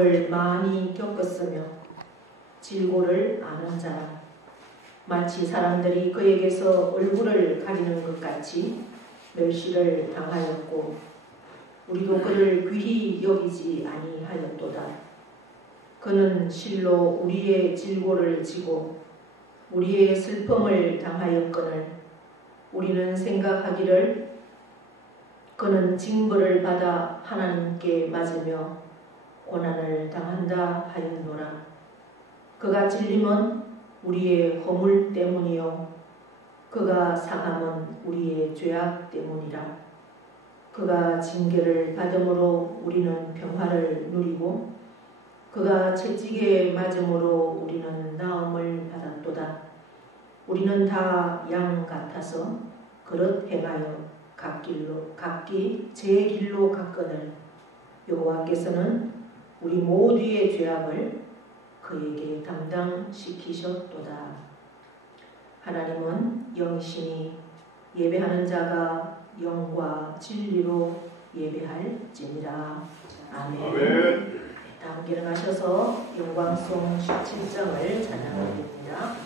고통을 많이 겪었으며 질고를 아는 자라. 마치 사람들이 그에게서 얼굴을 가리는 것 같이 멸시를 당하였고 우리도 그를 귀히 여기지 아니하였도다. 그는 실로 우리의 질고를 지고 우리의 슬픔을 당하였거늘 우리는 생각하기를 그는 징벌을 받아 하나님께 맞으며 고난을 당한다 하였노라. 그가 찔림은 우리의 허물 때문이요 그가 상함은 우리의 죄악 때문이라. 그가 징계를 받음으로 우리는 평화를 누리고 그가 채찍에 맞음으로 우리는 나음을 받았도다. 우리는 다 양 같아서 그릇 행하여 각기 제 길로 갔거늘 여호와께서는 우리 모두의 죄악을 그에게 담당시키셨도다. 하나님은 영이시니 예배하는 자가 영과 진리로 예배할지니라. 아멘. 다 함께 일어나셔서 영광송 17장을 찬양하겠습니다.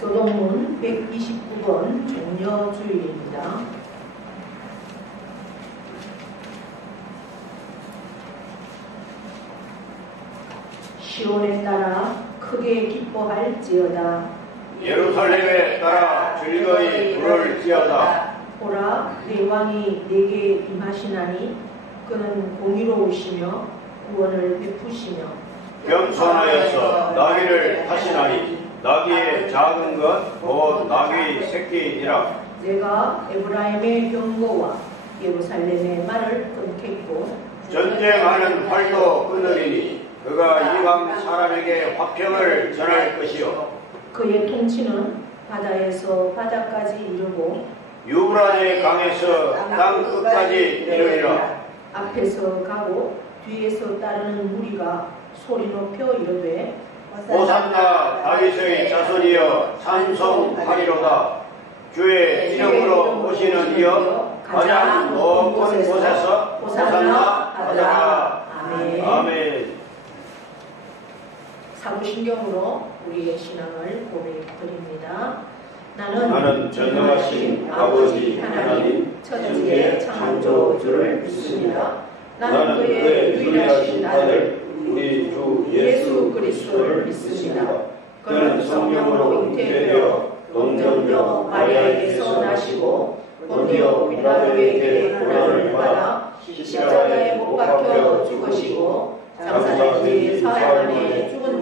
교동문 129번 종려주일입니다. 시온에 따라 크게 기뻐할지어다. 예루살렘에 따라 즐거이 부를지어다. 보라, 내 왕이 내게 임하시나니 그는 공의로우시며 구원을 베푸시며 겸손하여서 나귀를 타시나니 나귀의 작은 것 곧 나귀 새끼니라. 내가 에브라임의 병거와 예루살렘의 말을 끊겠고 전쟁하는 활도 끊으리니 그가 이방 사람에게 화평을 전할 것이요 그의 통치는 바다에서 바다까지 이르고 유브라데 강에서 땅 끝까지 이르리라. 앞에서 가고 뒤에서 따르는 무리가 소리 높여 이르되 호산나 다윗의 자손이여 찬송하리로다. 주의 이름으로 오시는 이여 가장 높은 곳에서 호산나 하자. 아멘. 사부신경으로 우리의 신앙을 고백드립니다. 나는 전능하신 아버지 하나님 천지의 창조주를 믿습니다. 나는 그의 유일하신 아들 우리 주 예수 그리스도를 믿습니다. 그는 성령으로 잉태되어 동정녀 마리아에게서 나시고 본디오 빌라도에게 고난을 받아 십자가에 못 박혀 죽으시고 장사된 지 사흘 만에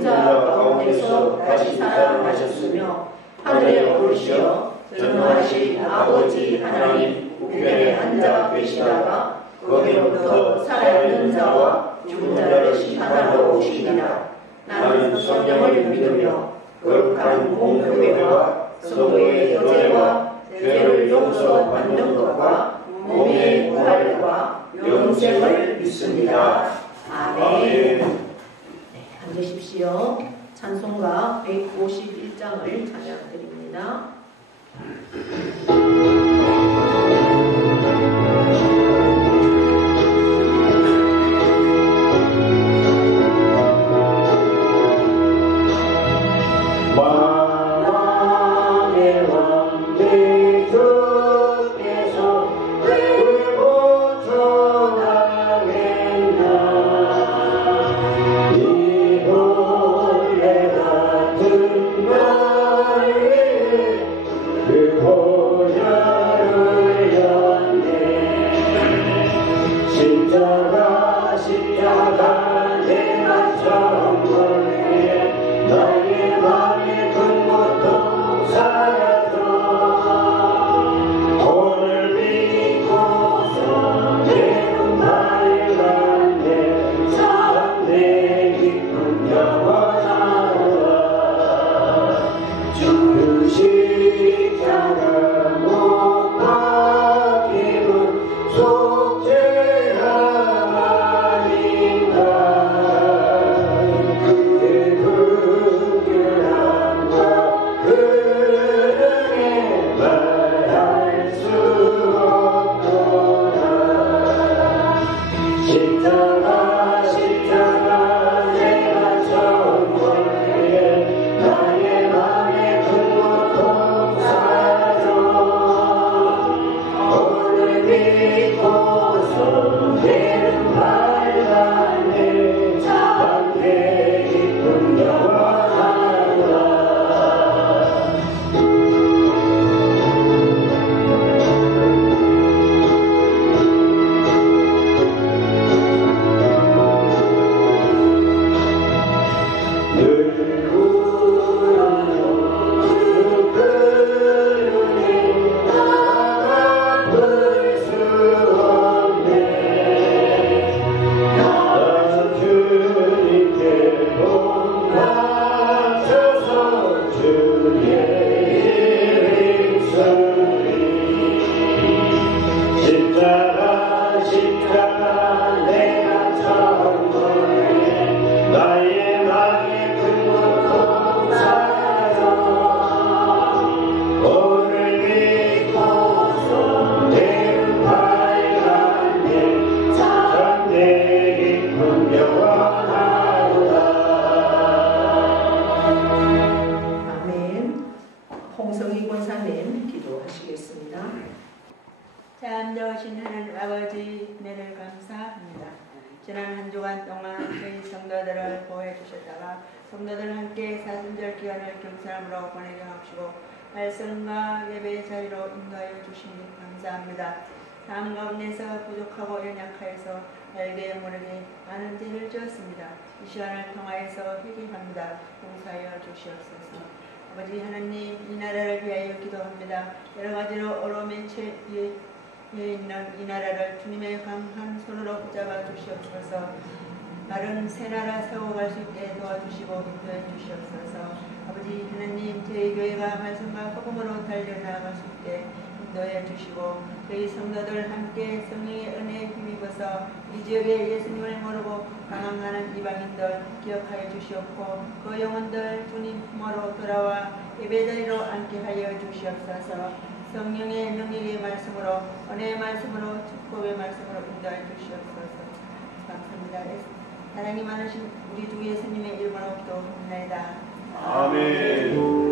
자 가운데서 다시 살아나셨으며 하늘에 오르시어 전능하신 아버지 하나님 우편에 앉아 계시다가 거기로부터 살아있는 자와 죽은 자를 심판하러 오시리라. 나는 성령을 믿으며 거룩한 공교회와 성도의 교제와 죄를 용서받는 것과 몸의 부활과 영생을 믿습니다. 아멘. 앉으십시오. 찬송가 151장을 찬양드립니다. 지난 한 주간 동안 저희 성도들을 보호해 주셨다가 성도들 함께 사순절 기간을 경찰함으로 보내게 하시고 말씀과 예배의 자리로 인도하여 주시니 감사합니다. 삶 가운데서 부족하고 연약하여서 알게 모르게 많은 죄를 지었습니다. 이 시간을 통하여서 회개합니다. 용서하여 주시옵소서. 아버지 하나님, 이 나라를 위하여 기도합니다. 여러 가지로 어려움에 처해 있는 이 나라를 주님의 강한 손으로 붙잡아 주시옵소서. 마른 새 나라 세워갈 수 있게 도와주시고 인도해 주시옵소서. 아버지 하나님, 저희 교회가 말씀과 복음으로 달려나갈 수 있게 인도해 주시고 저희 성도들 함께 성령의 은혜에 힘입어서 이 지역에 예수님을 모르고 방황하는 이방인들 기억하여 주시옵고 그 영혼들 주님 품으로 돌아와 예배자리로 앉게 하여 주시옵소서. 성령의 능력의 말씀으로 은혜의 말씀으로 축복의 말씀으로 인도하여 주시옵소서. 감사합니다. 사랑이 많으신 우리 주 예수님의 이름으로 기도합니다. 아멘.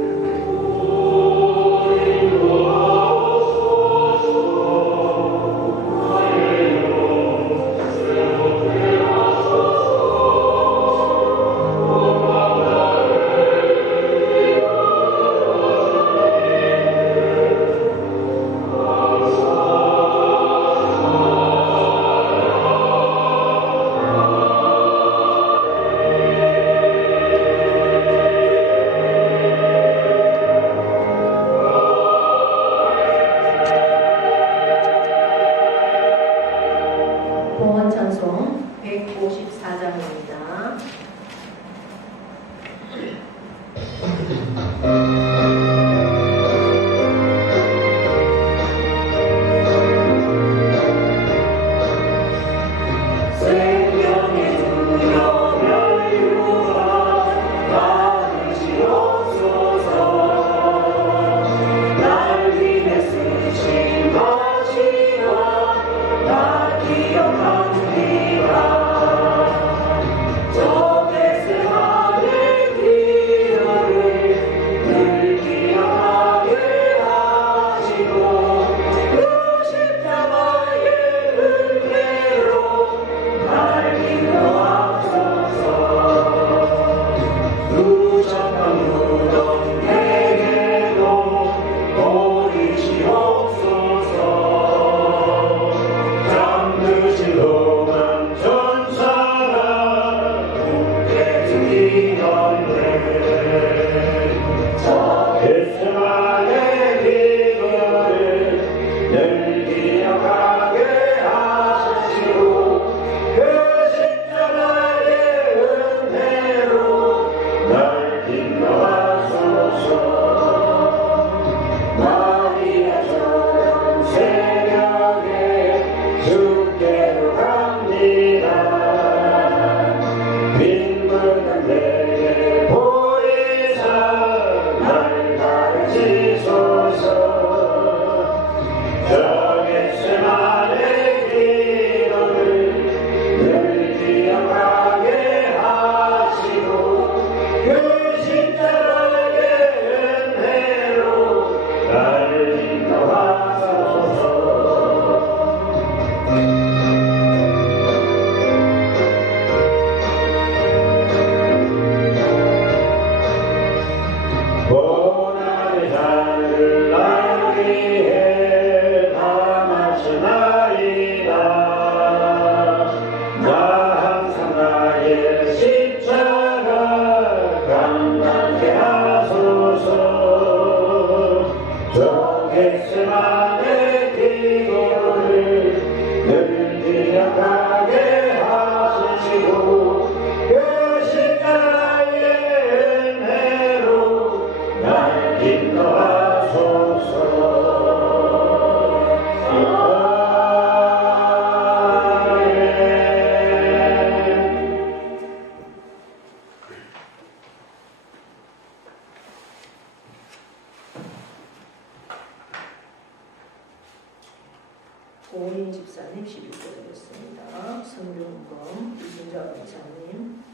고은인 집사님 16개 드렸습니다. 성경금 이순자 권사님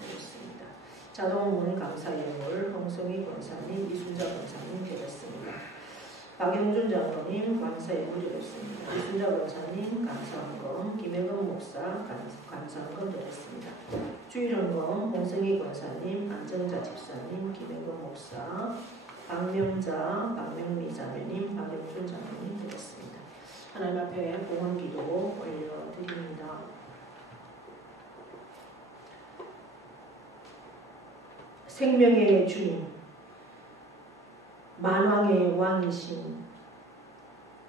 드렸습니다. 자동문 감사예물 홍성희 권사님, 이순자 권사님 드렸습니다. 박영준 장로님 감사예물 드렸습니다. 이순자 권사님 감사헌금, 김혜건 목사 감사헌금 드렸습니다. 주일헌금 홍성희 권사님, 안정자 집사님, 김혜건 목사, 박명자, 박명미 자매님, 박영준 장로님 드렸습니다. 하나님 앞에 공헌기도 올려드립니다. 생명의 주님, 만왕의 왕이신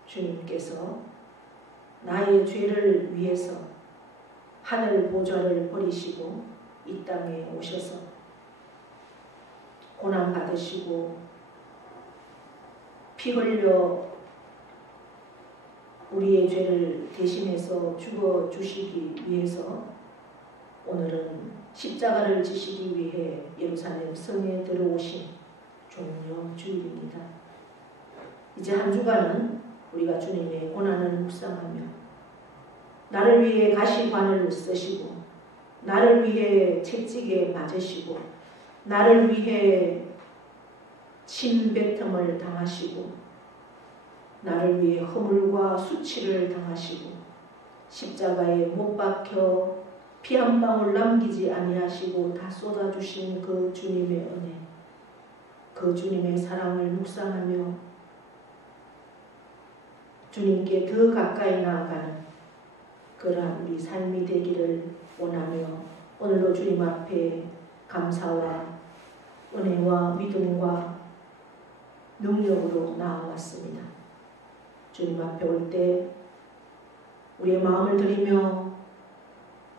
주님께서 나의 죄를 위해서 하늘 보좌를 버리시고 이 땅에 오셔서 고난 받으시고 피 흘려 우리의 죄를 대신해서 죽어주시기 위해서 오늘은 십자가를 지시기 위해 예루살렘 성에 들어오신 종려 주일입니다. 이제 한 주간은 우리가 주님의 고난을 묵상하며 나를 위해 가시관을 쓰시고 나를 위해 채찍에 맞으시고 나를 위해 침뱉음을 당하시고 나를 위해 허물과 수치를 당하시고 십자가에 못 박혀 피 한 방울 남기지 아니하시고 다 쏟아주신 그 주님의 은혜, 그 주님의 사랑을 묵상하며 주님께 더 가까이 나아가는 그러한 우리 삶이 되기를 원하며 오늘도 주님 앞에 감사와 은혜와 믿음과 능력으로 나아왔습니다. 주님 앞에 올 때 우리의 마음을 드리며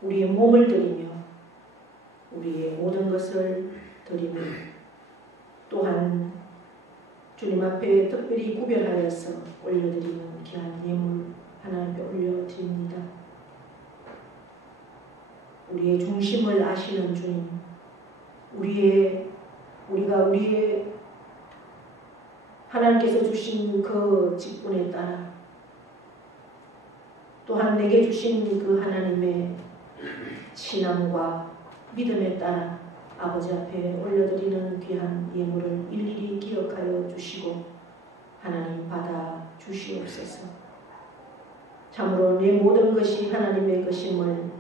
우리의 몸을 드리며 우리의 모든 것을 드리며 또한 주님 앞에 특별히 구별하여서 올려드리는 귀한 예물 하나님께 올려드립니다. 우리의 중심을 아시는 주님, 우리가 우리의 하나님께서 주신 그 직분에 따라 또한 내게 주신 그 하나님의 신앙과 믿음에 따라 아버지 앞에 올려드리는 귀한 예물을 일일이 기억하여 주시고 하나님 받아 주시옵소서. 참으로 내 모든 것이 하나님의 것임을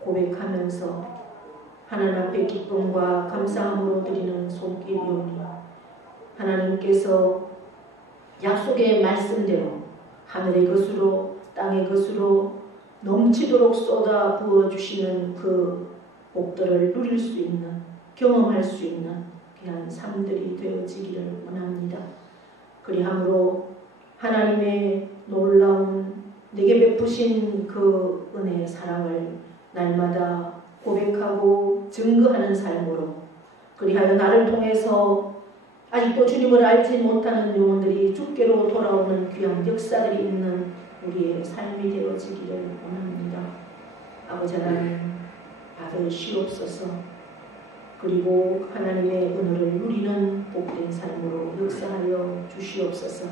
고백하면서 하나님 앞에 기쁨과 감사함으로 드리는 손길이오니 하나님께서 약속의 말씀대로 하늘의 것으로 땅의 것으로 넘치도록 쏟아 부어주시는 그 복들을 누릴 수 있는, 경험할 수 있는 귀한 삶들이 되어지기를 원합니다. 그리함으로 하나님의 놀라운 내게 베푸신 그 은혜의 사랑을 날마다 고백하고 증거하는 삶으로, 그리하여 나를 통해서 아직도 주님을 알지 못하는 영혼들이 주께로 돌아오는 귀한 역사들이 있는 우리의 삶이 되어지기를 원합니다. 아버지 하나님 받으시옵소서. 그리고 하나님의 은혜를 누리는 복된 삶으로 역사하여 주시옵소서.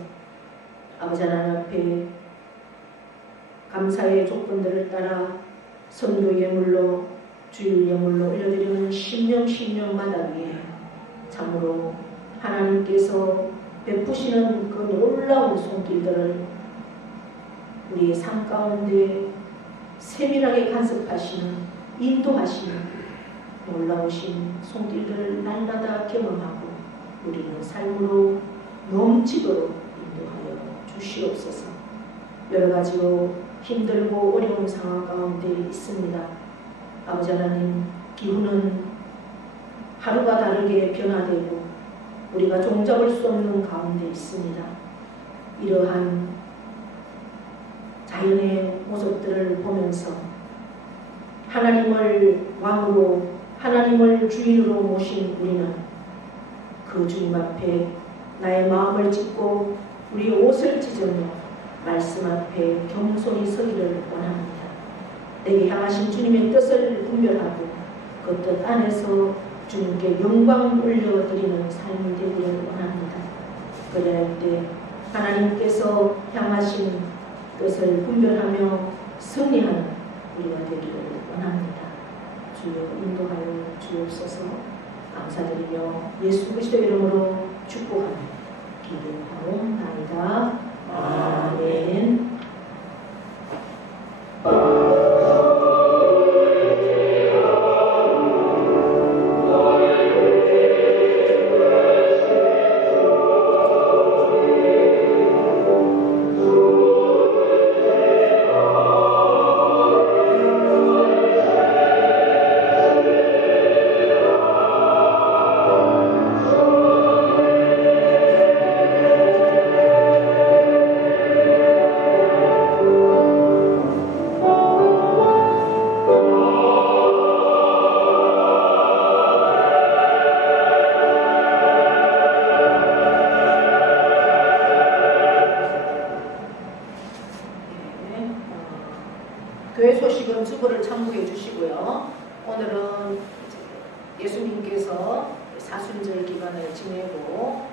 아버지 하나님 앞에 감사의 조건들을 따라 선교 예물로 주일 예물로 올려드리는 신령마다 위에 참으로 하나님께서 베푸시는 그 놀라운 손길들을 우리의 삶 가운데 세밀하게 간섭하시는, 인도하시는 놀라우신 손길들을 날마다 경험하고 누리는 삶으로 넘치도록 인도하여 주시옵소서. 여러 가지로 힘들고 어려운 상황 가운데 있습니다. 아버지 하나님, 기후는 하루가 다르게 변화되고 우리가 종잡을 수 없는 가운데 있습니다. 이러한 자연의 모습들을 보면서 하나님을 왕으로, 하나님을 주인으로 모신 우리는 그 주님 앞에 나의 마음을 찢고 우리의 옷을 찢으며 말씀 앞에 겸손히 서기를 원합니다. 내게 향하신 주님의 뜻을 분별하고 그 뜻 안에서 주님께 영광 올려드리는 삶이 되기를 원합니다. 그럴 때 하나님께서 향하신 뜻을 분별하며 승리하는 우리가 되기를 원합니다. 주여 인도하여 주옵소서. 감사드리며 예수 그리스도 이름으로 축복하며 기도하옵나이다. 아멘. 교회 소식은 주보를 참고해 주시고요. 오늘은 예수님께서 사순절 기간을 지내고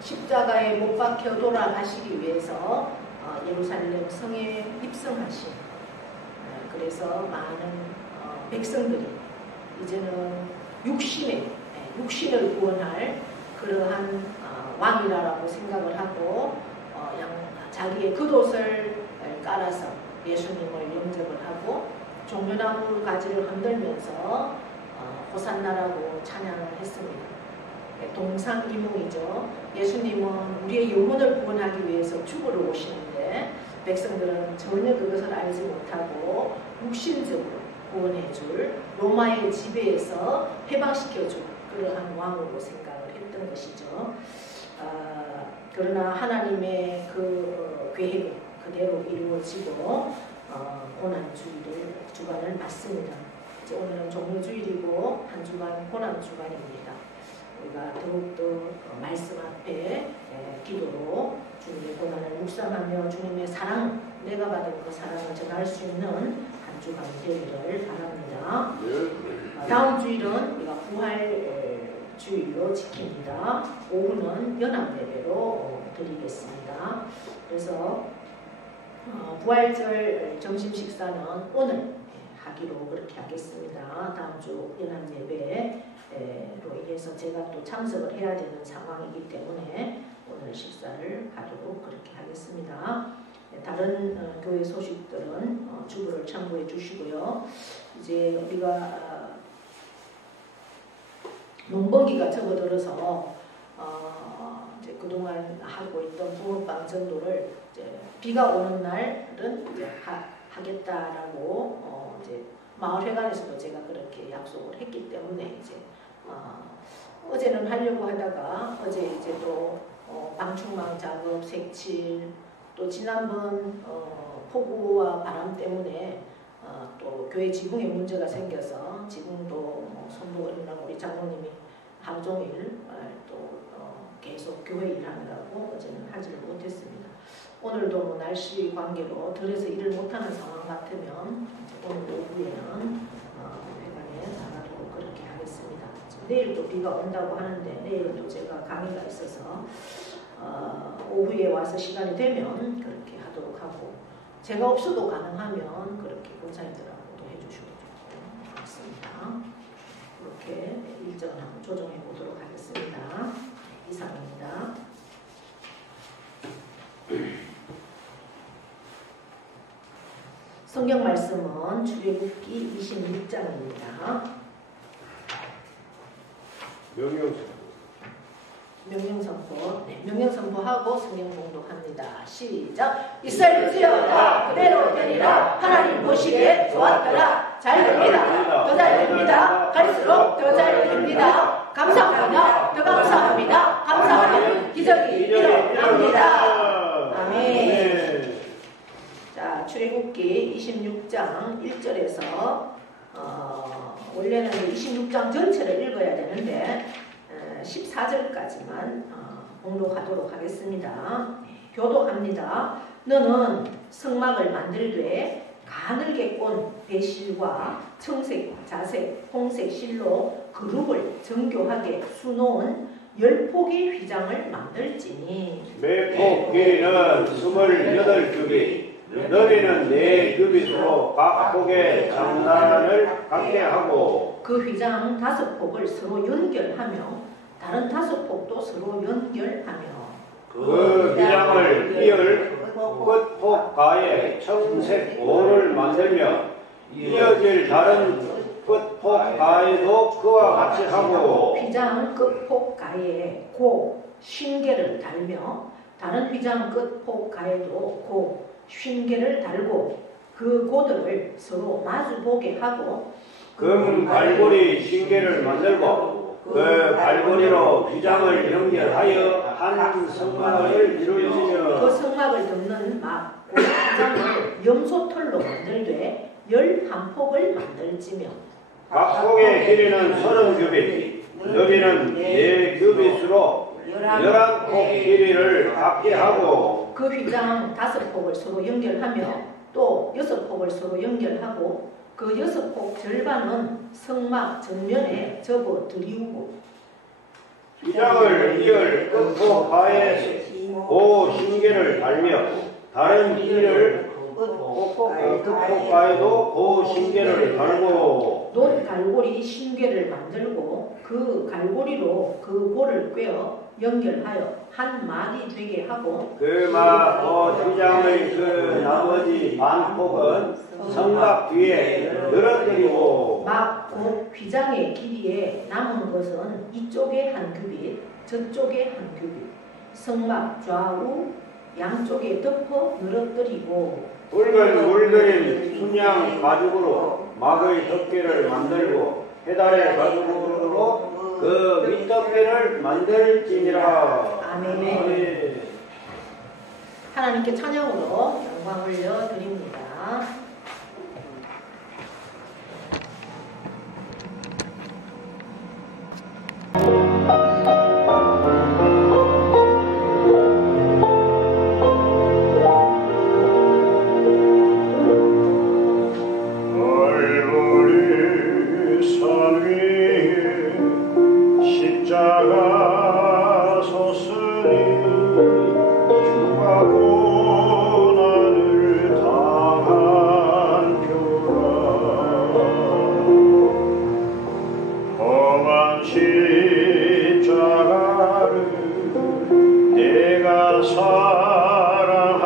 십자가에 못 박혀 돌아가시기 위해서 예루살렘 성에 입성하신, 그래서 많은 백성들이 이제는 육신을 구원할 그러한 왕이라고 생각을 하고 자기의 겉옷을 깔아서 예수님을 영접을 하고 종려나무 가지를 흔들면서 호산나라고 찬양을 했습니다. 동상이몽이죠. 예수님은 우리의 영혼을 구원하기 위해서 죽으러 오시는데 백성들은 전혀 그것을 알지 못하고 육신적으로 구원해줄, 로마의 지배에서 해방시켜줄 그러한 왕으로 생각을 했던 것이죠. 그러나 하나님의 그 계획은 그대로 이루어지고 고난주간을 맞습니다. 이제 오늘은 종료주일이고 한 주간 고난주간입니다. 우리가 더욱더 말씀 앞에 기도로 주님의 고난을 묵상하며 주님의 사랑, 내가 받은 그 사랑을 전할 수 있는 한 주간 되기를 바랍니다. 다음 주일은 우리가 부활 주일로 지킵니다. 오후는 연합 예배로 드리겠습니다. 그래서 부활절 점심 식사는 오늘 하기로 그렇게 하겠습니다. 다음 주 연합 예배로 인해서 제가 또 참석을 해야 되는 상황이기 때문에 오늘 식사를 하도록 그렇게 하겠습니다. 다른 교회 소식들은 주부를 참고해 주시고요. 이제 우리가 농번기가 접어들어서 이제 그동안 하고 있던 붕어빵 전도를 이제 비가 오는 날은 이제 하겠다라고 이제 마을회관에서도 제가 그렇게 약속을 했기 때문에 이제 어제는 하려고 하다가 어제 이제 또 방충망 작업, 색칠, 또 지난번 폭우와 바람 때문에 또 교회 지붕에 문제가 생겨서 지붕도 손도 어린다고 우리 장로님이 하루 종일 또 계속 교회 일하느라고 어제는 하지를 못했습니다. 오늘도 날씨 관계로 덜해서 일을 못하는 상황 같으면 오늘 오후에는 회관에 나가도록 그렇게 하겠습니다. 내일 또 비가 온다고 하는데 내일 또 제가 강의가 있어서 오후에 와서 시간이 되면 그렇게 하도록 하고 제가 없어도 가능하면 그렇게 권사님들하고도 해주시고 좋겠습니다. 그렇게 일정을 한번 조정해 보도록 하겠습니다. 이상입니다. 성경 말씀은 출애굽기 26장입니다. 명령선포. 네, 명령선포하고 성경 공독합니다. 시작. 이스라엘지어다 그대로 되리라. 하나님 보시기에 좋았더라. 잘 됩니다. 더 잘 됩니다. 갈수록 더 잘 됩니다. 감사합니다. 더 감사합니다. 감사하면 기적이 일어납니다. 아멘. 자, 출애굽기 26장 1절에서 원래는 26장 전체를 읽어야 되는데 14절까지만 공독하도록 하겠습니다. 교독합니다. 너는 성막을 만들되 가늘게 꼰 배실과 청색, 자색, 홍색 실로 그룹을 정교하게 수놓은 10폭의 휘장을 만들지니 매 폭 길이는 28규빗, 너비는 4규빗으로 각 폭의 장단을 갖게 하고 그 휘장 5폭을 서로 연결하며 다른 5폭도 서로 연결하며 그 휘장을 이을 끝폭 가에 청색 고를 만들며 이어질 다른 끝폭 가에도 그와 같이 하고 휘장 끝폭 가에 고 쉰개를 달며 다른 휘장 끝폭 가에도 고 쉰개를 달고 그 고들을 서로 마주보게 하고 금 갈고리 쉰개를 만들고 그 갈고리로 휘장을 연결하여 한 성막을 이루어지며 그 성막을 덮는 막 그 휘장을 염소털로 만들되 11폭을 만들지며 각 폭의 길이는 30규빗, 너비는 4규빗으로 11폭 길이를 갖게 하고 그 휘장 5폭을 서로 연결하며 또 6폭을 서로 연결하고 그 6폭 절반은 성막 정면에 접어 들이우고 휘장을 이을 끝폭 가에 고 쉰개를 달며 다른 길을 끝폭 가에도 고 쉰개를 달고 놋 갈고리 쉰개를 만들고 그 갈고리로 그 고를 꿰어 연결하여 한 막이 되게 하고 그 휘장의 그 나머지 반폭은 성막 뒤에 늘어뜨리고 막 휘장의 길이에 남은 것은 이쪽에 한 규빗 저쪽에 한 규빗 성막 좌우 양쪽에 덮어 늘어뜨리고 붉은 물들인 순양 가죽으로 막의 덮개를 만들고 해달의 가죽으로 그 윗덮개를 만들지니라. 아멘. 하나님께 찬양으로 영광 올려 드립니다. 십자가를 내가 사랑하는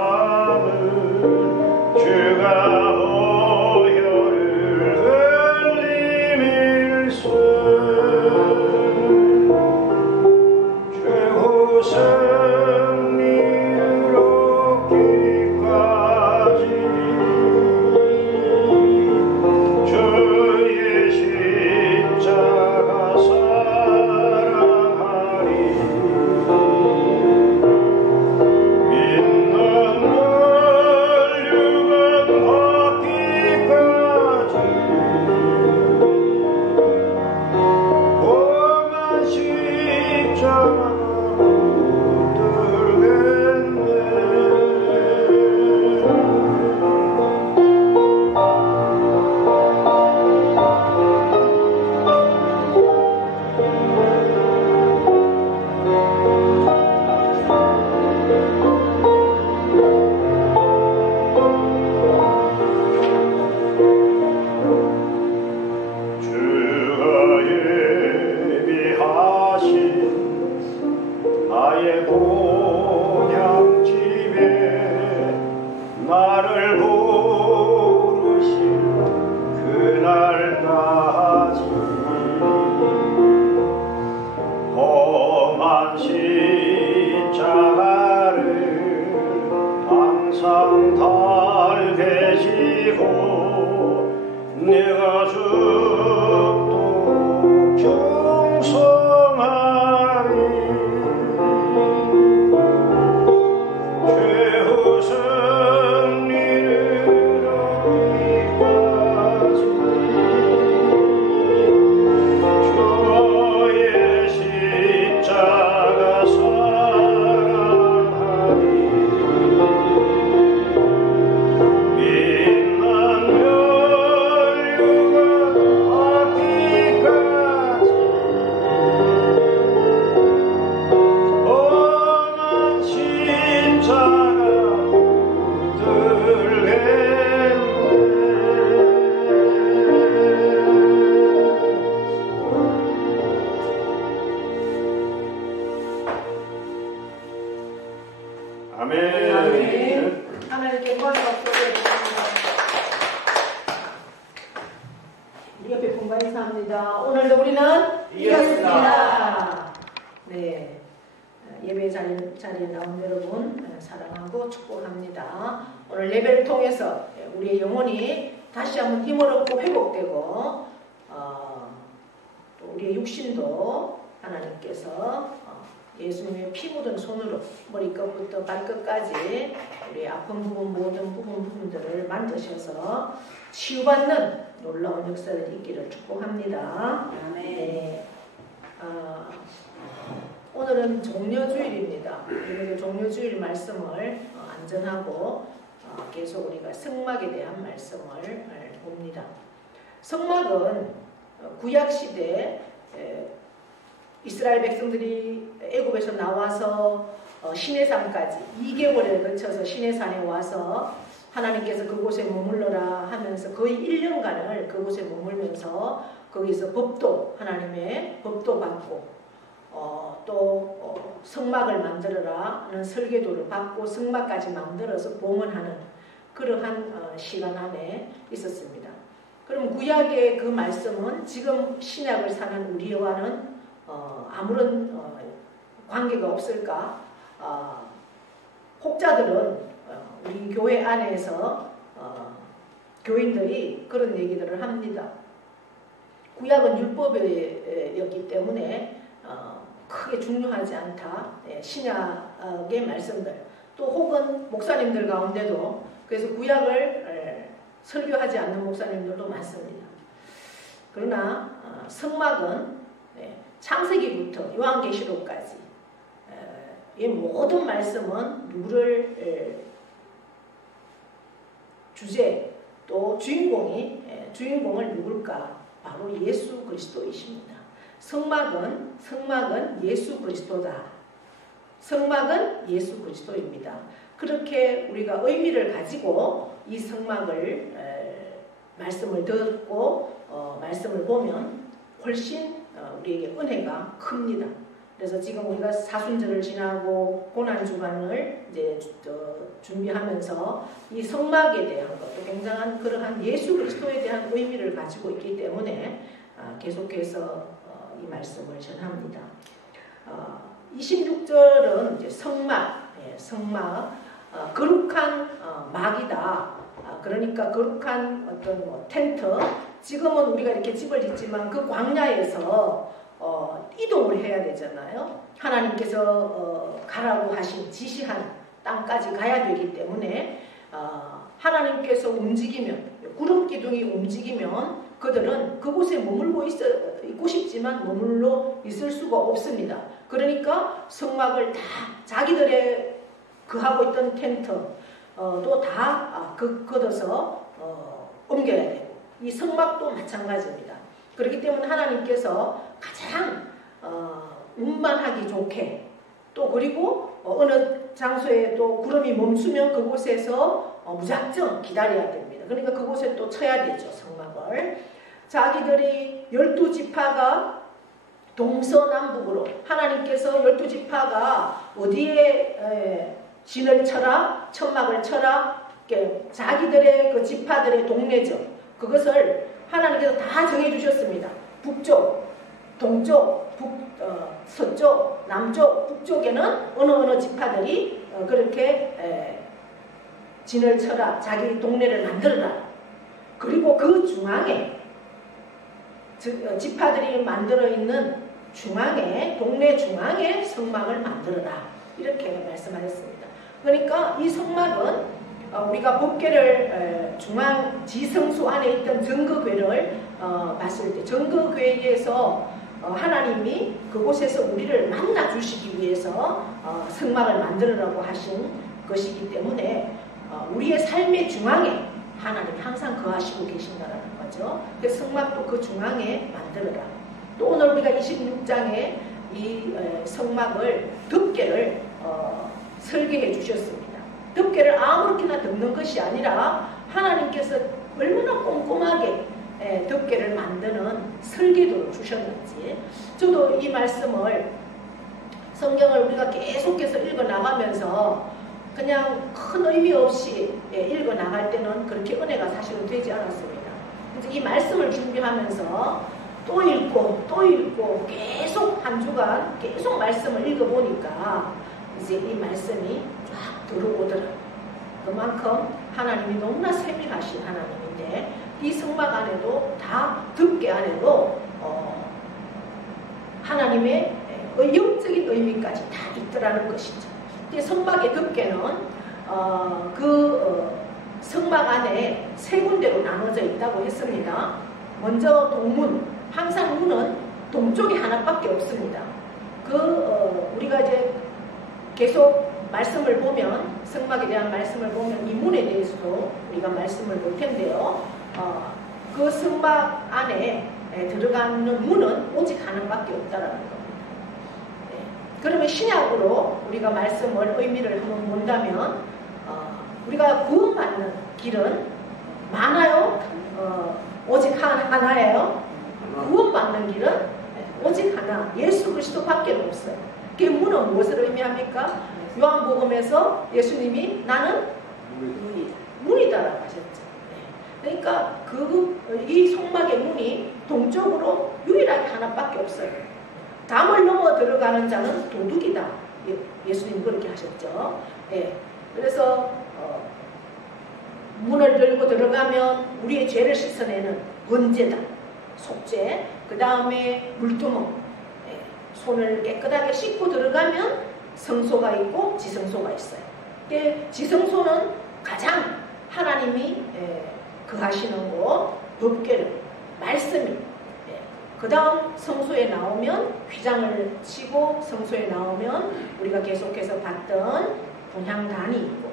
주가 보혈을 흘림일세 최후 승리를 얻기까지 주의 십자가 사랑하리 믿는 널 육원받기까지 험한 십자가 붙들겠네 주가 예비하신 나의 본향집에 나를 부르실 그날까지 험한 십자가를 항상 달배시고 내가 죽도록 충성하리 최후 승리를 얻기까지 주의 십자가 사랑하리 빛난 별 육원받기까지 험한 십자가 붙들겠네. 아멘. 하나님께 영광 박수 드립니다. 우리 옆에 분과 인사합니다. 오늘도 우리는 이겼습니다. 네, 예배 자리에 나온 여러분 사랑하고 축복합니다. 오늘 예배를 통해서 우리의 영혼이 다시 한번 힘을 얻고 회복되고 또 우리의 육신도 하나님께서 예수님의 피 묻은 손으로 머리끝부터 발끝까지 우리 아픈 부분 모든 부분들을 만드셔서 치유받는 놀라운 역사를 있기를 축복합니다. 네. 오늘은 종려주일입니다. 오늘 종려주일 말씀을 안전하고 계속 우리가 성막에 대한 말씀을 봅니다. 성막은 구약시대 이스라엘 백성들이 애굽에서 나와서 시내산까지 2개월에 걸쳐서 시내산에 와서 하나님께서 그곳에 머물러라 하면서 거의 1년간을 그곳에 머물면서 거기서 법도 하나님의 법도 받고 또 성막을 만들어라 하는 설계도를 받고 성막까지 만들어서 봉헌하는 그러한 시간 안에 있었습니다. 그럼 구약의 그 말씀은 지금 신약을 사는 우리와는 아무런 관계가 없을까? 혹자들은 우리 교회 안에서 교인들이 그런 얘기들을 합니다. 구약은 율법이었기 때문에 크게 중요하지 않다. 신약의 말씀들 또 혹은 목사님들 가운데도 그래서 구약을 설교하지 않는 목사님들도 많습니다. 그러나 성막은 창세기부터 요한계시록까지 이 모든 말씀은 누구를 주제 또 주인공을 누굴까? 바로 예수 그리스도이십니다. 성막은 예수 그리스도다. 성막은 예수 그리스도입니다. 그렇게 우리가 의미를 가지고 이 성막을 말씀을 듣고 말씀을 보면 훨씬 우리에게 은혜가 큽니다. 그래서 지금 우리가 사순절을 지나고 고난주간을 이제 준비하면서 이 성막에 대한 것도 굉장한 그러한 예수 그리스도에 대한 의미를 가지고 있기 때문에 계속해서 이 말씀을 전합니다. 26절은 이제 성막, 거룩한 막이다. 그러니까 거룩한 어떤 텐트. 지금은 우리가 이렇게 집을 짓지만 그 광야에서 이동을 해야 되잖아요. 하나님께서 가라고 하신 지시한 땅까지 가야 되기 때문에 하나님께서 움직이면, 구름 기둥이 움직이면 그들은 그곳에 머물고 있고 싶지만 머물러 있을 수가 없습니다. 그러니까 성막을 다 자기들의 그하고 있던 텐트 또 다 걷어서 옮겨야 되고, 이 성막도 마찬가지입니다. 그렇기 때문에 하나님께서 가장 운반하기 좋게, 또 그리고 어느 장소에 또 구름이 멈추면 그곳에서 무작정 기다려야 됩니다. 그러니까 그곳에 또 쳐야 되죠, 성막을. 자기들이 12지파가 동서남북으로, 하나님께서 12지파가 어디에 진을 쳐라, 천막을 쳐라, 자기들의 그 지파들의 동네죠. 그것을 하나님께서 다 정해주셨습니다. 북쪽, 동쪽, 서쪽, 남쪽, 북쪽에는 어느 지파들이 그렇게 진을 쳐라, 자기 동네를 만들어라. 그리고 그 중앙에 지파들이 만들어 있는 중앙에, 동네 중앙에 성막을 만들어라, 이렇게 말씀하셨습니다. 그러니까 이 성막은 우리가 법궤를 중앙 지성소 안에 있던 정거궤를 봤을 때, 정거궤에서 하나님이 그곳에서 우리를 만나 주시기 위해서 성막을 만들으라고 하신 것이기 때문에 우리의 삶의 중앙에 하나님이 항상 거하시고 계신다는 거죠. 그래서 성막도 그 중앙에 만들어라. 또 오늘 우리가 26장에 이 성막을, 덮개를 설계해 주셨습니다. 덮개를 아무렇게나 덮는 것이 아니라 하나님께서 얼마나 꼼꼼하게 덮개를 만드는 설계도를 주셨는지, 저도 이 말씀을, 성경을 우리가 계속해서 읽어나가면서 그냥 큰 의미 없이 읽어나갈 때는 그렇게 은혜가 사실은 되지 않았습니다. 이제 이 말씀을 준비하면서 또 읽고 계속 한 주간 계속 말씀을 읽어보니까 이제 이 말씀이 쫙 들어오더라고요. 그만큼 하나님이 너무나 세밀하신 하나님인데, 이 성막 안에도 다, 덮개 안에도 하나님의 영적인 의미까지 다 있더라는 것이죠. 성막의 덮개는 성막 안에 세 군데로 나눠져 있다고 했습니다. 먼저 동문, 항상 문은 동쪽에 하나밖에 없습니다. 우리가 이제 계속 말씀을 보면, 성막에 대한 말씀을 보면 이 문에 대해서도 우리가 말씀을 볼 텐데요. 그 성막 안에 들어가는 문은 오직 하나밖에 없다라는 겁니다. 네. 그러면 신약으로 우리가 말씀을, 의미를 한번 본다면 우리가 구원받는 길은 많아요? 오직 하나예요? 구원받는 길은 오직 하나, 예수 그리스도밖에 없어요. 그 문은 무엇을 의미합니까? 요한복음에서 예수님이 나는 문이다라고 하셨죠. 그러니까 이 성막의 문이 동쪽으로 유일하게 하나밖에 없어요. 담을 넘어 들어가는 자는 도둑이다. 예수님 그렇게 하셨죠. 그래서 문을 열고 들어가면 우리의 죄를 씻어내는 번제다, 속죄, 그 다음에 물두멍, 손을 깨끗하게 씻고 들어가면 성소가 있고 지성소가 있어요. 지성소는 가장 하나님이 거하시는 곳, 법궤를, 말씀이. 그 다음 성소에 나오면 휘장을 치고, 성소에 나오면 우리가 계속해서 봤던 분향단이 있고,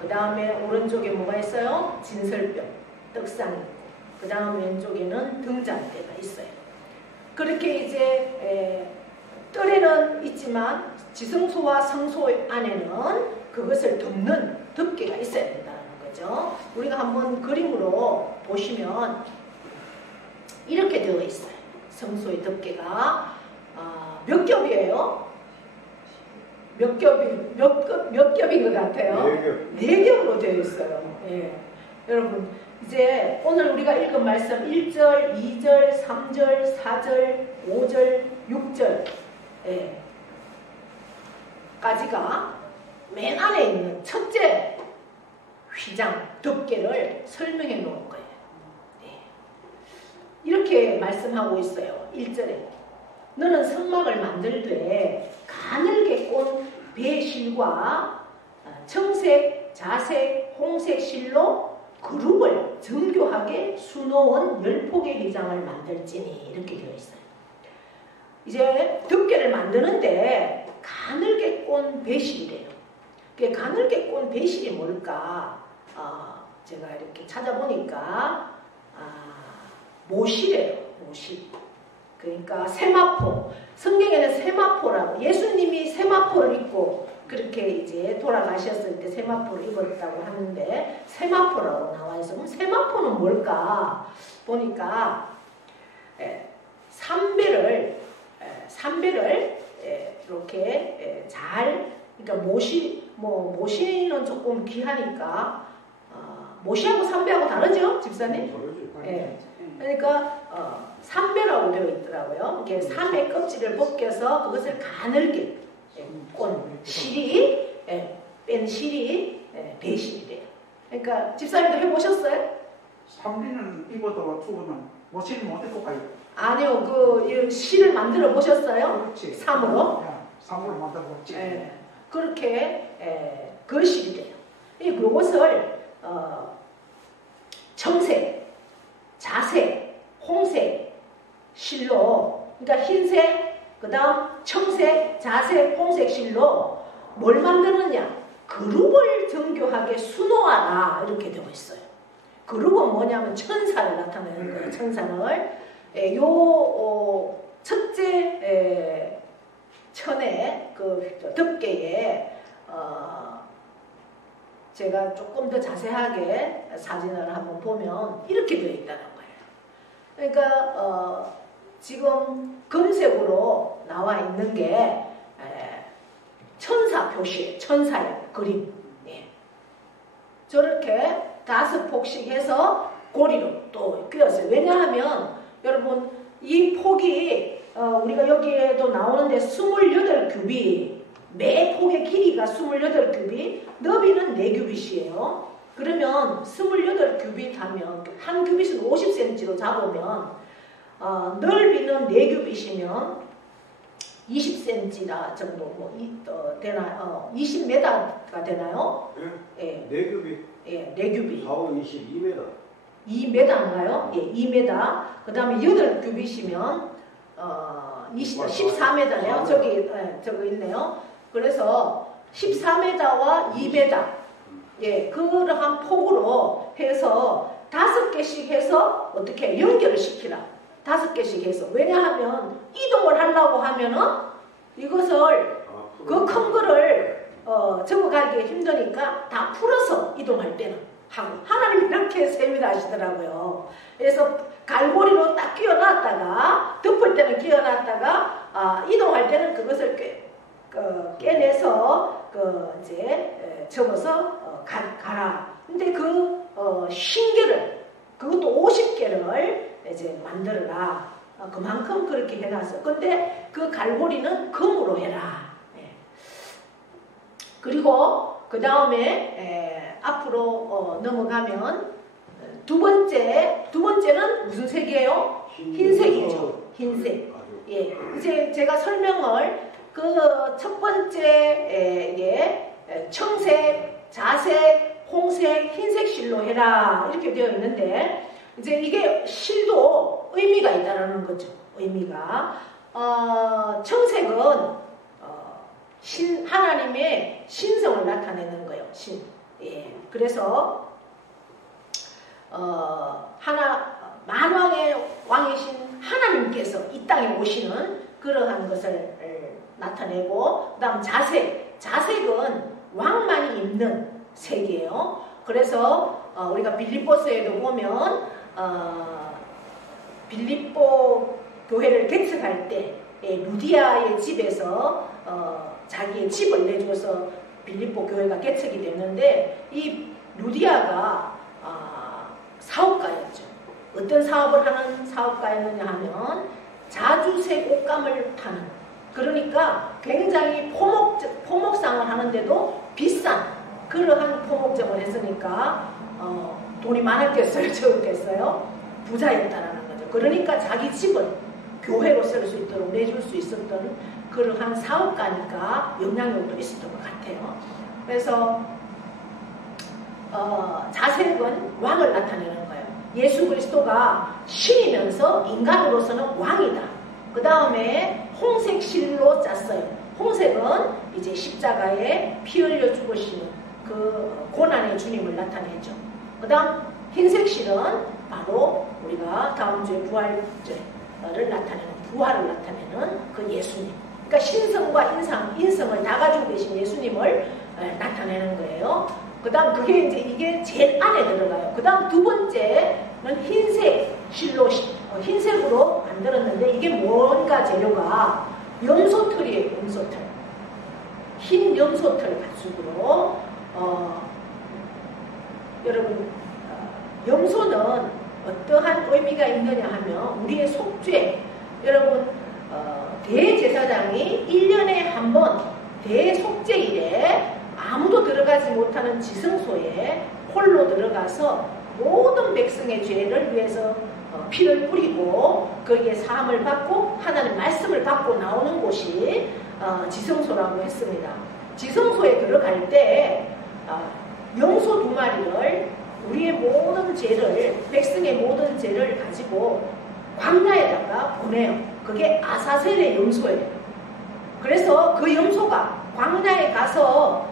그 다음에 오른쪽에 뭐가 있어요? 진설병, 떡상이 있고, 그 다음 왼쪽에는 등잔대가 있어요. 그렇게 이제 뜰에는 있지만 지성소와 성소 안에는 그것을 덮는 덮개가 있어야 된다는 거죠. 우리가 한번 그림으로 보시면 이렇게 되어 있어요. 성소의 덮개가 몇 겹이에요? 몇 겹인 것 같아요? 4겹. 4겹으로 되어 있어요. 예. 여러분, 이제 오늘 우리가 읽은 말씀 1절, 2절, 3절, 4절, 5절, 6절 예. 까지가 맨 안에 있는 첫째 휘장, 덮개를 설명해 놓은 거예요. 예. 이렇게 말씀하고 있어요. 1절에 너는 성막을 만들되 가늘게 꼰 배실과 청색, 자색, 홍색 실로 그룹을 정교하게 수놓은 10폭의 휘장을 만들지니 이렇게 되어 있어요. 이제 덮개를 만드는데 가늘게 꼰 배실이래요. 가늘게 꼰 배실이 뭘까? 제가 이렇게 찾아보니까 모시래요. 모시. 그러니까 세마포. 성경에는 세마포라고 예수님이 세마포를 입고 그렇게 이제 돌아가셨을 때 세마포를 입었다고 하는데 세마포라고 나와 있어. 그럼 세마포는 뭘까? 보니까 삼배를 이렇게 잘 그러니까 모시는 조금 귀하니까 모시하고 삼배하고 다르죠, 집사님? 예. 그러니까 삼배라고 되어 있더라고요. 이게 삼의 껍질을 벗겨서 그것을 가늘게 꼰 실이 뺀 실이 배실이래요. 그러니까 집사님도 해보셨어요? 삼비는 입어도 죽으면 모시는 못 입고 가요. 아니요, 그 실을 만들어 보셨어요? 그렇지. 삼으로? 삼으로 만들어 봤지. 그렇게 거실이래요. 이것을 청색, 자색, 홍색 실로, 그러니까 흰색, 그 다음 청색, 자색, 홍색 실로 뭘 만드느냐? 그룹을 정교하게 수놓아라 이렇게 되어 있어요. 그룹은 뭐냐면 천사를 나타내는 거예요. 천사를 첫째 천의 그 덮개에 제가 조금 더 자세하게 사진을 한번 보면 이렇게 되어 있다는 거예요. 그러니까 지금 금색으로 나와 있는 게 천사 표시예요. 천사의 그림. 예. 저렇게 5폭씩 해서 고리로 또 끼웠어요. 왜냐하면 여러분 이 폭이 우리가 여기에도 나오는데 28규빗, 매 폭의 길이가 28규빗, 너비는 4규빗이에요. 그러면 28규빗 하면 한 규빗은 50cm로 잡으면 넓이는 4규빗이면 20cm나 정도 되나요? 20m가 되나요? 네. 4규빗. 예, 4규빗. 4, 5, 22m. 2m인가요? 예, 2m. 그 다음에 8규빗이면 14m네요. 저기 있네요. 그래서 14m와 2m. 예, 그러한 폭으로 해서 5개씩 해서 어떻게 연결을 시키라. 5개씩 해서. 왜냐하면 이동을 하려고 하면은 이것을 그 큰 거를 접어가기 힘드니까 다 풀어서 이동할 때는 하고 하나님이 이렇게 세밀하시더라고요. 그래서 갈고리로 딱 끼워놨다가 덮을 때는 끼워놨다가 이동할 때는 그것을 깨내서 이제 접어서 가라. 근데 그 신개를 그것도 50개를 이제 만들어라. 그만큼 그렇게 해놨어. 근데 그 갈고리는 금으로 해라. 예. 그리고 그 다음에 앞으로 넘어가면 두 번째는 무슨 색이에요? 흰색이죠. 흰색. 예. 이제 제가 설명을 그 첫 번째에 청색, 자색, 홍색, 흰색 실로 해라 이렇게 되어 있는데 이제 이게 실도 의미가 있다라는 거죠. 의미가 청색은 하나님의 신성을 나타내는 거예요. 신. 예. 그래서 만왕의 왕이신 하나님께서 이 땅에 오시는 그러한 것을 나타내고, 그 다음 자색은 왕만이 입는 색이에요. 그래서 우리가 빌립보서에도 보면 빌립보 교회를 개척할 때 루디아의 집에서 자기의 집을 내줘서 빌립보 교회가 개척이 됐는데 이 루디아가 사업가였죠. 어떤 사업을 하는 사업가였느냐 하면 자주색 옷감을 파는, 그러니까 굉장히 포목상을 하는데도 비싼 그러한 포목점을 했으니까 돈이 많았겠어요? 적었겠어요? 부자였다라는 거죠. 그러니까 자기 집을 교회로 쓸 수 있도록 내줄 수 있었던 그러한 사업가니까 영향력도 있었던 것 같아요. 그래서 자색은 왕을 나타내는 거예요. 예수 그리스도가 신이면서 인간으로서는 왕이다. 그 다음에 홍색 실로 짰어요. 홍색은 이제 십자가에 피 흘려 죽으시는 그 고난의 주님을 나타내죠. 그 다음 흰색 실은 바로 우리가 다음 주에 부활절을 나타내는, 부활을 나타내는 그 예수님. 그러니까 신성과 인성을 다 가지고 계신 예수님을 나타내는 거예요. 그 다음 그게 이제 이게 제일 안에 들어가요. 그 다음 두 번째는 흰색 실로 흰색으로 만들었는데 이게 뭔가 재료가 염소털이에요. 염소털. 흰 염소털 가죽으로 여러분 염소는 어떠한 의미가 있느냐 하면 우리의 속죄, 여러분 대제사장이 1년에 한 번 대속죄일에 아무도 들어가지 못하는 지성소에 홀로 들어가서 모든 백성의 죄를 위해서 피를 뿌리고 거기에 사함을 받고 하나님의 말씀을 받고 나오는 곳이 지성소라고 했습니다. 지성소에 들어갈 때 염소 2마리를 우리의 모든 죄를, 백성의 모든 죄를 가지고 광야에다가 보내요. 그게 아사셀의 염소예요. 그래서 그 염소가 광야에 가서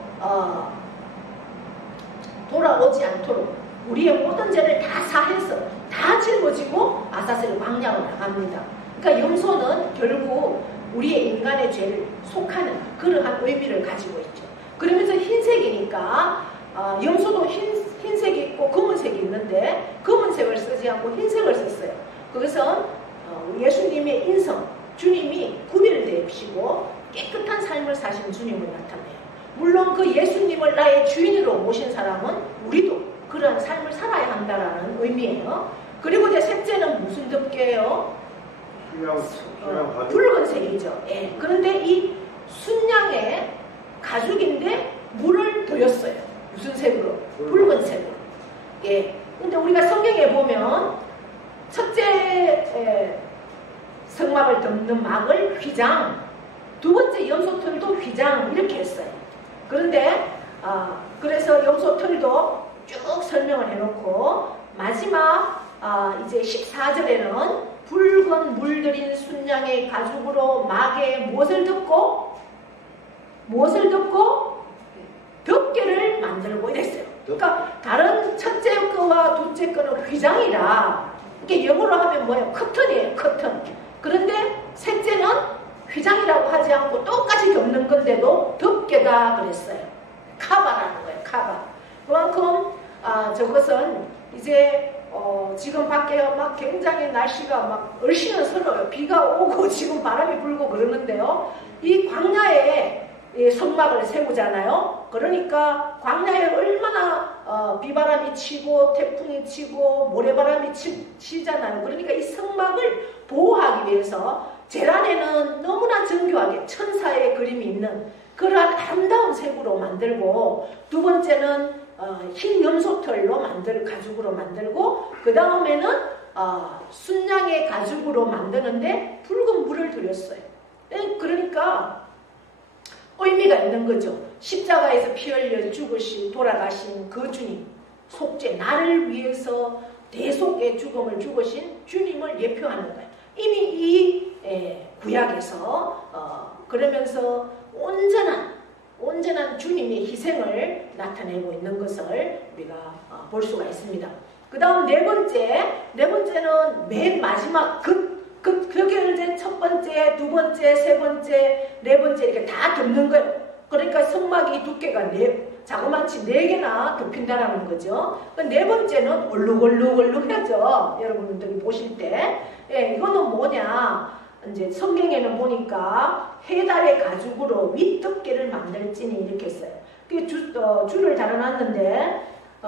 돌아오지 않도록 우리의 모든 죄를 다 사해서 다 짊어지고 아사셀 광야로 나갑니다. 그러니까 염소는 결국 우리의 인간의 죄를 속하는 그러한 의미를 가지고 있죠. 그러면서 흰색이니까 염소도 흰색이 있고 검은색이 있는데 검은색을 쓰지 않고 흰색을 썼어요. 그것은 예수님의 인성, 주님이 구별되시고 깨끗한 삶을 사신 주님을 나타내요. 물론 그 예수님을 나의 주인으로 모신 사람은 우리도 그런 삶을 살아야 한다라는 의미예요. 그리고 이제 셋째는 무슨 덮개예요? 붉은색이죠. 예. 그런데 이 순양의 가죽인데 물을 돌렸어요. 무슨 색으로? 붉은색으로. 예. 근데 우리가 성경에 보면 첫째 성막을 덮는 막을 휘장, 두 번째 염소털도 휘장 이렇게 했어요. 그런데 그래서 염소털도 쭉 설명을 해놓고 마지막 이제 14절에는 붉은 물들인 순양의 가죽으로 막에 무엇을 덮고 덮개를 만들고 이랬어요. 그러니까 다른 첫째 거와 둘째 거는 휘장이라 이게 영어로 하면 뭐예요? 커튼이에요. 커튼. 그런데 셋째는 휘장이라고 하지 않고 똑같이 덮는 건데도 덮개다 그랬어요. 카바라는 거예요. 카바. 그만큼 저것은 이제 지금 밖에 막 굉장히 날씨가 막 얼씨는 서러워요. 비가 오고 지금 바람이 불고 그러는데요. 이 광야에 성막을 세우잖아요. 그러니까 광야에 얼마나 비바람이 치고 태풍이 치고 모래바람이 치잖아요. 그러니까 이 성막을 보호하기 위해서 제란에는 너무나 정교하게 천사의 그림이 있는 그러한 아름다운 색으로 만들고, 두 번째는 흰 염소털로 가죽으로 만들고, 그 다음에는 순양의 가죽으로 만드는데 붉은 물을 들였어요. 그러니까 의미가 있는 거죠. 십자가에서 피 흘려 죽으신 돌아가신 그 주님, 속죄, 나를 위해서 대속의 죽음을 죽으신 주님을 예표하는 거예요. 이미 이 구약에서 그러면서 온전한 주님의 희생을 나타내고 있는 것을 우리가 볼 수가 있습니다. 그 다음 네 번째는 맨 마지막 그게 이제 첫 번째, 두 번째, 세 번째, 네 번째 이렇게 다 덮는 거예요. 그러니까 성막이 두께가 자그마치 4개나 덮인다라는 거죠. 네 번째는 얼룩하죠. 여러분들이 보실 때 예, 이거는 뭐냐? 이제 성경에는 보니까 해달의 가죽으로 윗덮개를 만들지니 이렇게 했어요. 그 줄을 달아놨는데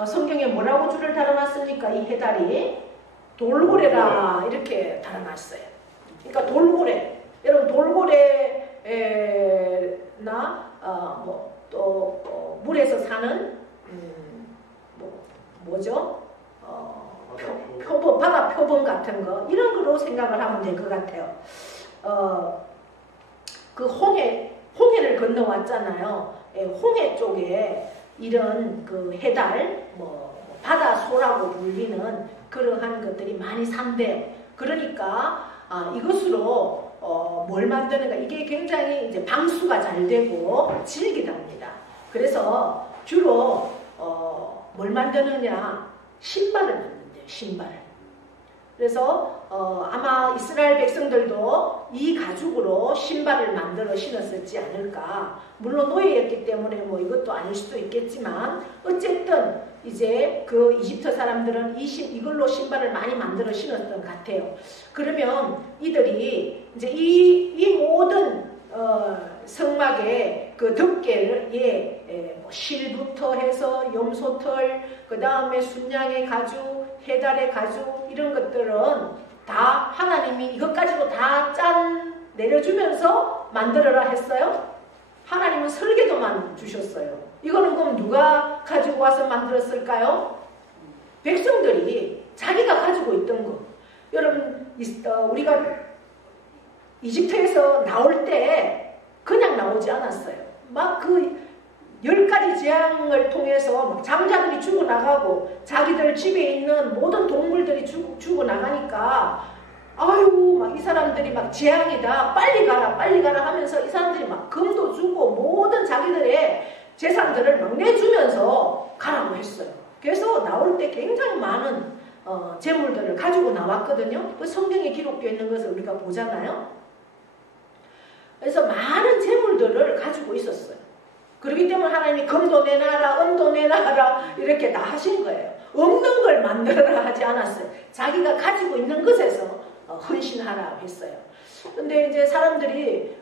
성경에 뭐라고 줄을 달아놨습니까? 이 해달이 돌고래라 이렇게 달아놨어요. 그러니까 돌고래. 여러분 돌고래나 또 물에서 사는 뭐죠? 표범, 바다 표범 같은 거 이런 거로 생각을 하면 될 것 같아요. 그 홍해를 건너왔잖아요. 예, 홍해 쪽에 이런 그 해달, 바다소라고 불리는 그러한 것들이 많이 산대요. 그러니까 이것으로 뭘 만드는가? 이게 굉장히 이제 방수가 잘 되고 질기답니다. 그래서 주로 뭘 만드느냐? 신발을 만든대요. 신발을. 그래서 아마 이스라엘 백성들도 이 가죽으로 신발을 만들어 신었었지 않을까. 물론 노예였기 때문에 뭐 이것도 아닐 수도 있겠지만 어쨌든 이제 그 이집트 사람들은 이걸로 신발을 많이 만들어 신었던 것 같아요. 그러면 이들이 이제 이 모든 성막의 그 덮개를 뭐 실부터 해서 염소털, 그 다음에 순양의 가죽, 해달의 가죽 이런 것들은 다 하나님이 이것까지도 다 짠 내려주면서 만들어라 했어요. 하나님은 설계도만 주셨어요. 이거는 그럼 누가 가지고 와서 만들었을까요? 백성들이 자기가 가지고 있던 거. 여러분 우리가 이집트에서 나올 때 그냥 나오지 않았어요. 막 그 10가지 재앙을 통해서 막 장자들이 죽어나가고 자기들 집에 있는 모든 동물들이 죽어나가니까 아유 막 이 사람들이 막 재앙이다 빨리 가라 하면서 이 사람들이 막 금도 주고 모든 자기들의 재산들을 막 내주면서 가라고 했어요. 그래서 나올 때 굉장히 많은 재물들을 가지고 나왔거든요. 그 성경에 기록되어 있는 것을 우리가 보잖아요. 그래서 많은 재물들을 가지고 있었어요. 그렇기 때문에 하나님이 금도 내놔라, 은도 내놔라 이렇게 다 하신 거예요. 없는 걸 만들어라 하지 않았어요. 자기가 가지고 있는 것에서 헌신하라 했어요. 근데 이제 사람들이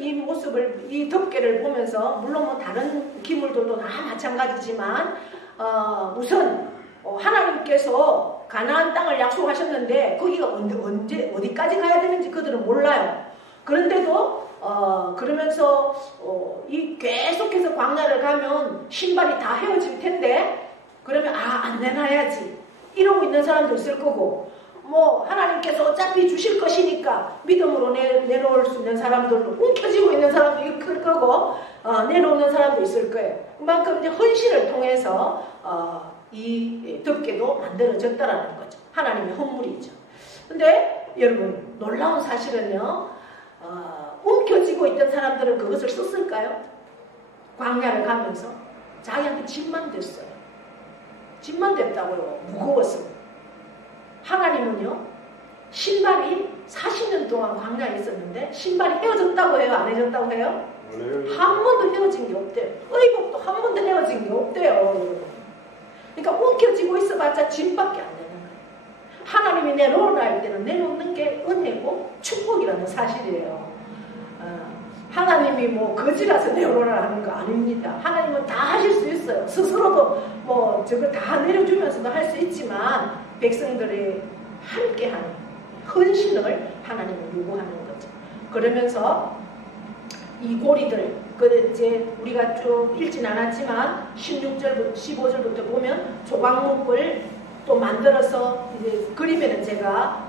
이 모습을, 이 덮개를 보면서 물론 뭐 다른 기물들도 다 마찬가지지만 우선 하나님께서 가나안 땅을 약속하셨는데 거기가 어디까지 가야 되는지 그들은 몰라요. 그런데도 그러면서 이 계속해서 광야를 가면 신발이 다 헤어질 텐데 그러면 안 내놔야지 이러고 있는 사람도 있을 거고 뭐 하나님께서 어차피 주실 것이니까 믿음으로 내놓을 수 있는 사람들도 움켜쥐고 있는 사람도 있을 거고 내놓는 사람도 있을 거예요. 그만큼 이제 헌신을 통해서 이 덮개도 만들어졌다라는 거죠. 하나님의 헌물이죠. 근데 여러분 놀라운 사실은요. 움켜쥐고 있던 사람들은 그것을 썼을까요? 광야를 가면서 자기한테 짐만 됐어요. 짐만 됐다고요. 무거웠어요. 하나님은요. 신발이 40년 동안 광야에 있었는데 신발이 헤어졌다고 해요? 안 헤어졌다고 해요? 한 번도 헤어진 게 없대요. 의복도 한 번도 헤어진 게 없대요. 그러니까 움켜쥐고 있어봤자 짐밖에 안 되는 거예요. 하나님이 내놓으라 할 때는 내놓는 게 은혜고 축복이라는 사실이에요. 하나님이 뭐 거지라서 내놓으라 하는 거 아닙니다. 하나님은 다 하실 수 있어요. 스스로도 뭐 저걸 다 내려주면서도 할 수 있지만 백성들이 함께하는 헌신을 하나님은 요구하는 거죠. 그러면서 이 고리들 이제 우리가 쭉 읽진 않았지만 16절부터 15절부터 보면 조각목을 또 만들어서 이제 그림에는 제가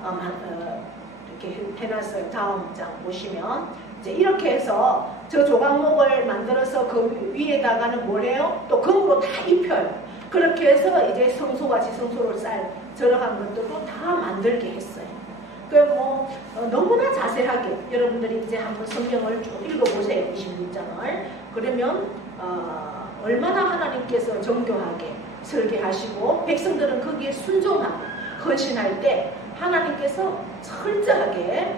이렇게 해놨어요. 다음 장 보시면 이제 이렇게 해서 저 조각목을 만들어서 그 위에다가는 뭐래요? 또 금으로 다 입혀요. 그렇게 해서 이제 성소와 지성소를 저러한 것들도 다 만들게 했어요. 뭐 너무나 자세하게 여러분들이 이제 한번 성경을 쭉 읽어보세요. 26장을. 그러면 얼마나 하나님께서 정교하게 설계하시고 백성들은 거기에 순종하고 헌신할 때 하나님께서 철저하게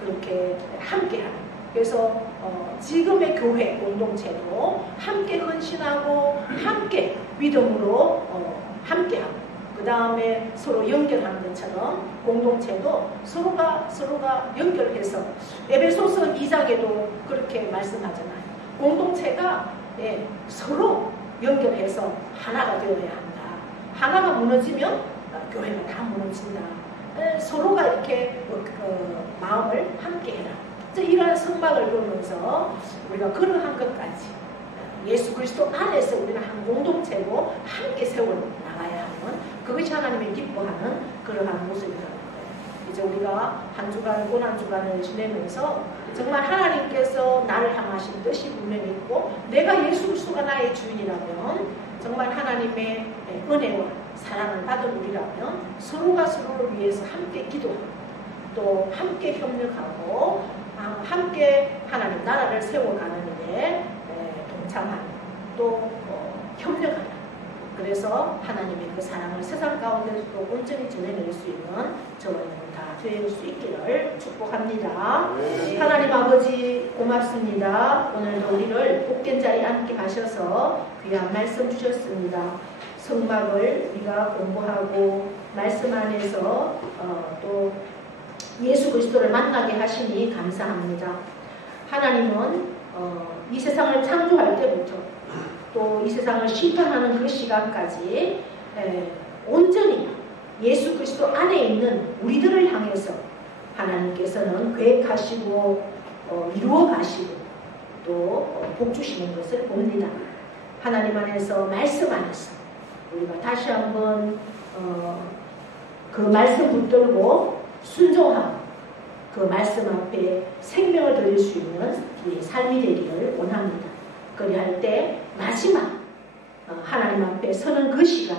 그렇게 함께하는. 그래서 지금의 교회 공동체도 함께 헌신하고 함께 믿음으로 함께하고 그 다음에 서로 연결하는 것처럼 공동체도 서로가 연결해서 에베소서 2장에도 그렇게 말씀하잖아요. 공동체가 서로 연결해서 하나가 되어야 한다. 하나가 무너지면 교회가 다 무너진다. 서로가 이렇게 마음을 함께 해라. 이러한 성막을 보면서 우리가 그러한 것까지 예수 그리스도 안에서 우리는 한 공동체로 함께 세워 나가야 하는, 그것이 하나님의 기뻐하는 그러한 모습이라는 거예요. 이제 우리가 한 주간 고난주간을 지내면서 정말 하나님께서 나를 향하신 뜻이 분명히 있고 내가 예수 그리스도가 나의 주인이라면 정말 하나님의 은혜와 사랑을 받은 우리라면 서로가 서로를 위해서 함께 기도하고 또 함께 협력하고 함께 하나님 나라를 세워가는 일에 동참하는 또 협력하는, 그래서 하나님의 그 사랑을 세상 가운데서도 온전히 전해낼 수 있는 저와 여러분 다 될 수 있기를 축복합니다. 하나님 아버지 고맙습니다. 오늘도 우리를 복된 자리에 앉게 하셔서 귀한 말씀 주셨습니다. 성막을 우리가 공부하고 말씀 안에서 또 예수 그리스도를 만나게 하시니 감사합니다. 하나님은 이 세상을 창조할 때부터 또 이 세상을 심판하는 그 시간까지 온전히 예수 그리스도 안에 있는 우리들을 향해서 하나님께서는 계획하시고 이루어 가시고 또 복 주시는 것을 봅니다. 하나님 안에서 말씀 안에서 우리가 다시 한번 그 말씀 붙들고 순종하고 그 말씀 앞에 생명을 드릴 수 있는 우리의 삶이 되기를 원합니다. 그리할 때 마지막 하나님 앞에 서는 그 시간,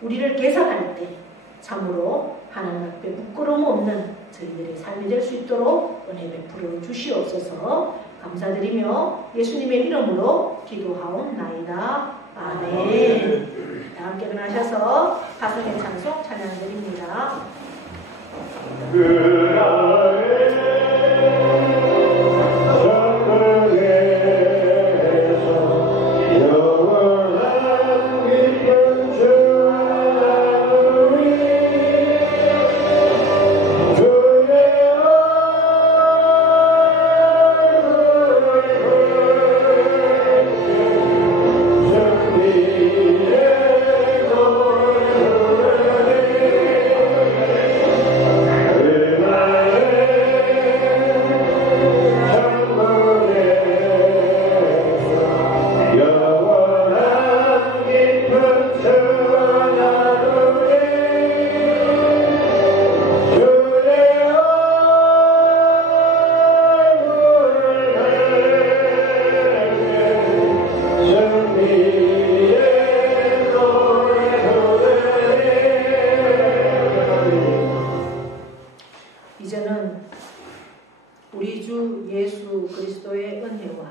우리를 계산할 때 참으로 하나님 앞에 부끄러움 없는 저희들의 삶이 될 수 있도록 은혜 베풀어 주시옵소서. 감사드리며 예수님의 이름으로 기도하옵나이다. 아멘. 다 함께 일어나셔서 가성의 찬송 찬양드립니다. 우리 주 예수 그리스도의 은혜와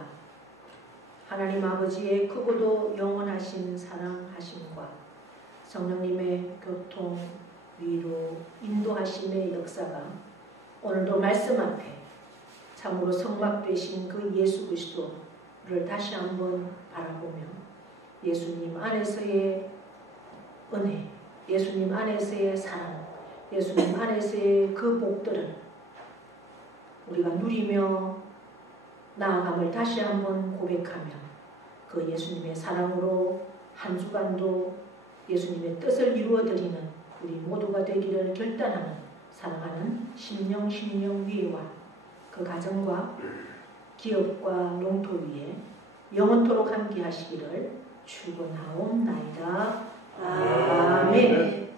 하나님 아버지의 크고도 영원하신 사랑하심과 성령님의 교통, 위로, 인도하심의 역사가 오늘도 말씀 앞에 참으로 성막 되신 그 예수 그리스도를 다시 한번 바라보며 예수님 안에서의 은혜, 예수님 안에서의 사랑, 예수님 안에서의 그 복들을 우리가 누리며 나아감을 다시 한번 고백하며 그 예수님의 사랑으로 한 주간도 예수님의 뜻을 이루어드리는 우리 모두가 되기를 결단하는 사랑하는 심령 위에와 그 가정과 기업과 영토 위에 영원토록 함께 하시기를 축원하옵나이다. 아멘.